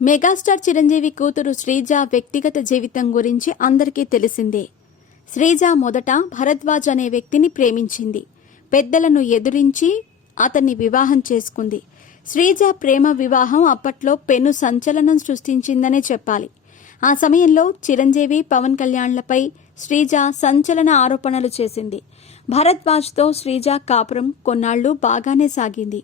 Megastar Chiranjeevi కూతురు శ్రీజ వ్యక్తిగత జీవితం గురించి అందరికీ తెలిసిందే. శ్రీజ మొదట భరద్వాజ్ అనే వ్యక్తిని ప్రేమించింది. పెద్దలను ఎదురించి అతన్ని వివాహం చేసుకుంది. శ్రీజ ప్రేమ వివాహం అప్పట్లో పెను సంచలనం సృష్టించిందనే చెప్పాలి. ఆ సమయంలో చిరంజీవి, పవన్ కళ్యాణ్లపై శ్రీజ సంచలన ఆరోపణలు చేసింది. భరద్వాజ్తో శ్రీజ కాపురం కొన్నాళ్లు బాగానే సాగింది.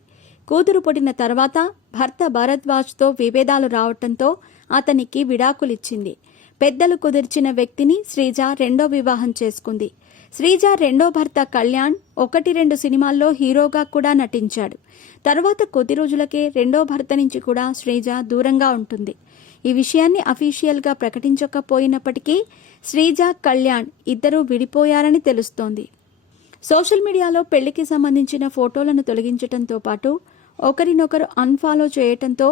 కూతురు పుట్టిన తర్వాత భర్త భరద్వాజ్తో విభేదాలు రావటంతో అతనికి విడాకులిచ్చింది. పెద్దలు కుదిర్చిన వ్యక్తిని శ్రీజ రెండో వివాహం చేసుకుంది. శ్రీజ రెండో భర్త కళ్యాణ్ 1-2 సినిమాల్లో హీరోగా కూడా నటించాడు. తర్వాత కొద్ది రోజులకే రెండో భర్త నుంచి కూడా శ్రీజ దూరంగా ఉంటుంది. ఈ విషయాన్ని అఫీషియల్గా ప్రకటించకపోయినప్పటికీ శ్రీజ, కళ్యాణ్ ఇద్దరూ విడిపోయారని తెలుస్తోంది. సోషల్ మీడియాలో పెళ్లికి సంబంధించిన ఫోటోలను తొలగించడంతో పాటు ఒకరినొకరు అన్ఫాలో చేయటంతో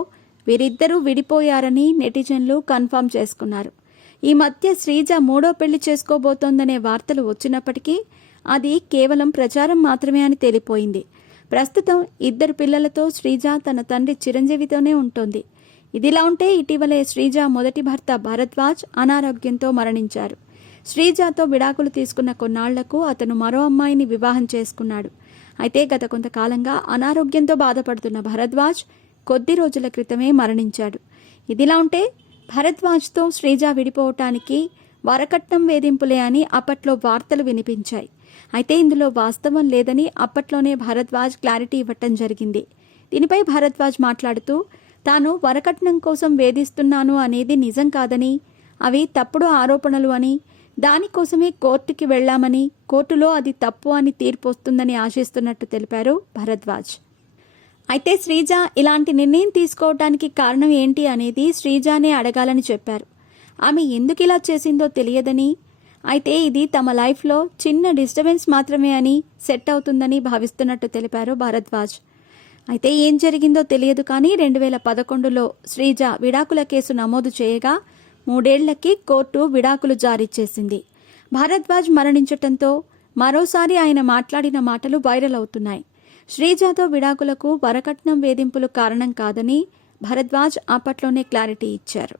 వీరిద్దరూ విడిపోయారని నెటిజన్లు కన్ఫర్మ్ చేసుకున్నారు. ఈ మధ్య శ్రీజ మూడో పెళ్లి చేసుకోబోతోందనే వార్తలు వచ్చినప్పటికీ అది కేవలం ప్రచారం మాత్రమే అని తేలిపోయింది. ప్రస్తుతం 2 పిల్లలతో శ్రీజ తన తండ్రి చిరంజీవితోనే ఉంటోంది. ఇదిలా ఉంటే ఇటీవలే శ్రీజ మొదటి భర్త భరద్వాజ్ అనారోగ్యంతో మరణించారు. శ్రీజతో విడాకులు తీసుకున్న కొన్నాళ్లకు అతను మరో అమ్మాయిని వివాహం చేసుకున్నాడు. అయితే గత కొంతకాలంగా అనారోగ్యంతో బాధపడుతున్న భరద్వాజ్ కొద్ది రోజుల క్రితమే మరణించాడు. ఇదిలా ఉంటే భరద్వాజ్తో శ్రీజ విడిపోవటానికి వరకట్నం వేధింపులే అని అప్పట్లో వార్తలు వినిపించాయి. అయితే ఇందులో వాస్తవం లేదని అప్పట్లోనే భరద్వాజ్ క్లారిటీ ఇవ్వటం జరిగింది. దీనిపై భరద్వాజ్ మాట్లాడుతూ తాను వరకట్నం కోసం వేధిస్తున్నాను అనేది నిజం కాదని, అవి తప్పుడు ఆరోపణలు అని, దానికోసమే కోర్టుకి వెళ్లామని, కోర్టులో అది తప్పు అని తీర్పు వస్తుందని ఆశిస్తున్నట్టు తెలిపారు భరద్వాజ్. అయితే శ్రీజ ఇలాంటి నిర్ణయం తీసుకోవడానికి కారణం ఏంటి అనేది శ్రీజానే అడగాలని చెప్పారు. ఆమె ఎందుకు ఇలా చేసిందో తెలియదని, అయితే ఇది తమ లైఫ్లో చిన్న డిస్టర్బెన్స్ మాత్రమే అని, సెట్ అవుతుందని భావిస్తున్నట్టు తెలిపారు భరద్వాజ్. అయితే ఏం జరిగిందో తెలియదు కానీ 2011లో శ్రీజ విడాకుల కేసు నమోదు చేయగా 3 ఏళ్లకి కోర్టు విడాకులు జారీ చేసింది. భరద్వాజ్ మరణించటంతో మరోసారి ఆయన మాట్లాడిన మాటలు వైరల్ అవుతున్నాయి. శ్రీజతో విడాకులకు వరకట్నం వేధింపులు కారణం కాదని భరద్వాజ్ అప్పట్లోనే క్లారిటీ ఇచ్చారు.